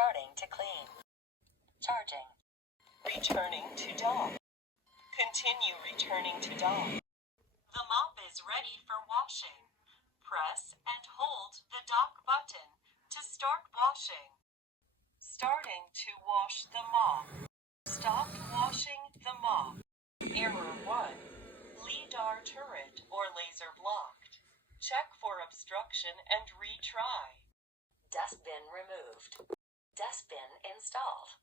Starting to clean. Charging. Returning to dock. Continue returning to dock. The mop is ready for washing. Press and hold the dock button to start washing. Starting to wash the mop. Stop washing the mop. Error 1. LiDAR turret or laser blocked. Check for obstruction and retry. Dustbin removed. Dustbin installed.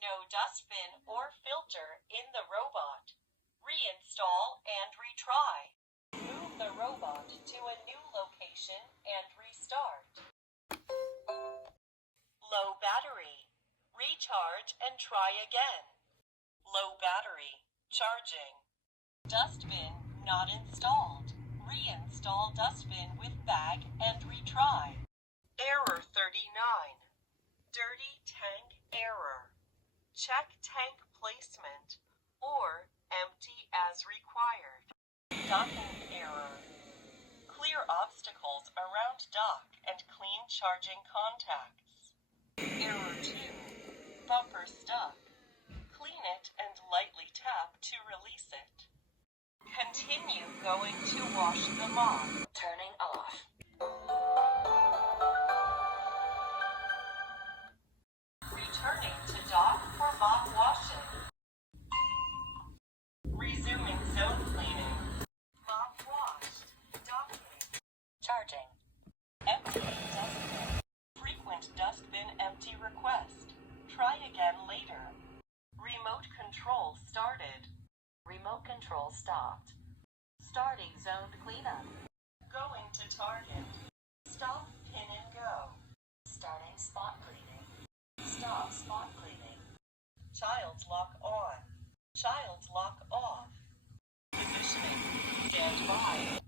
No dustbin or filter in the robot. Reinstall and retry. Move the robot to a new location and restart. Low battery. Recharge and try again. Low battery. Charging. Dustbin not installed. Reinstall dustbin with bag and retry. Error 39. Dirty tank error. Check tank placement or empty as required. Docking error. Clear obstacles around dock and clean charging contacts. Error 2. Bumper stuck. Clean it and lightly tap to release it. Continue going to wash the mop. Turning off. Returning to dock for mop washing. Resuming zone cleaning. Mop washed. Docking. Charging. Emptying dustbin. Frequent dustbin empty request. Try again later. Remote control started. Remote control stopped. Starting zoned cleanup. Going to target. Stop, pin and go. Starting spot cleaning. Stop spot cleaning. Child lock on. Child lock off. Positioning. Stand by.